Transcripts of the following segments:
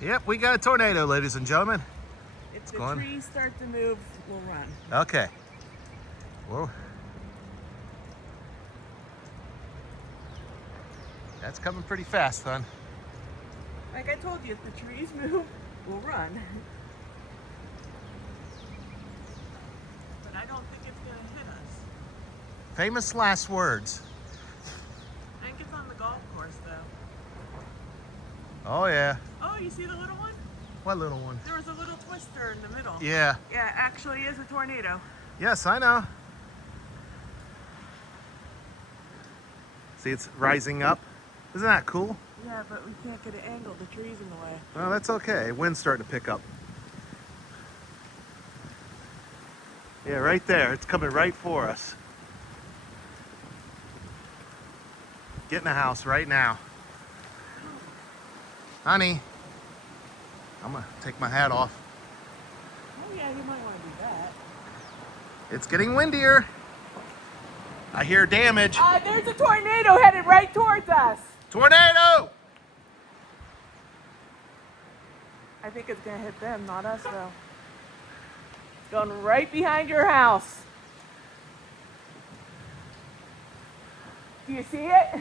Yep, we got a tornado, ladies and gentlemen. If It's the going. trees start to move, we'll run. Okay. Whoa. That's coming pretty fast, hon. Like I told you, if the trees move, we'll run. But I don't think it's gonna hit us. Famous last words. I think it's on the golf course though. Oh, yeah. Oh, you see the little one? What little one? There was a little twister in the middle. Yeah. Yeah, it actually is a tornado. Yes, I know. See, it's rising up. Isn't that cool? Yeah, but we can't get an angle. The tree's in the way. Well, that's okay. Wind's starting to pick up. Yeah, right there. It's coming right for us. Get in the house right now. Honey, I'm gonna take my hat off. Oh yeah, you might want to do that. It's getting windier. I hear damage. There's a tornado headed right towards us. Tornado! I think it's gonna hit them, not us though. It's going right behind your house. Do you see it?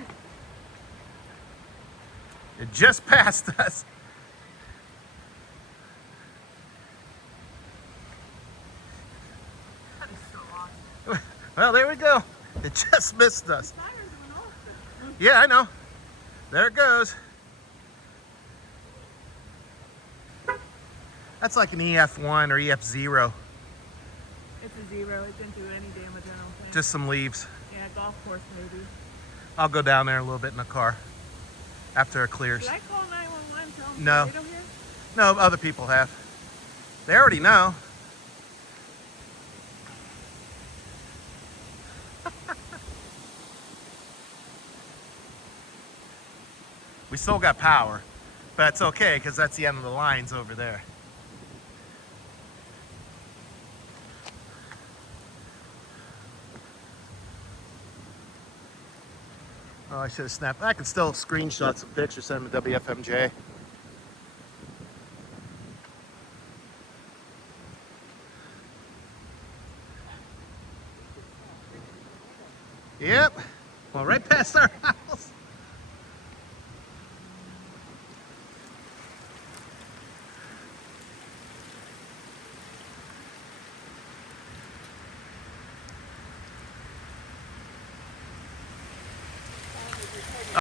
It just passed us. That is so awesome. Well, there we go. It just missed us. Tires went off though. Yeah, I know. There it goes. That's like an EF1 or EF0. It's a zero. It didn't do any damage, I don't think. Just some leaves. Yeah, golf course maybe. I'll go down there a little bit in the car after it clears. Should I call 911? Tell them No. tornado here? No, other people have. They already know. We still got power, but it's okay because that's the end of the lines over there. Oh, I should have snapped. I can still screenshot some pictures, send them to WFMJ. Yep. Well, right past our house.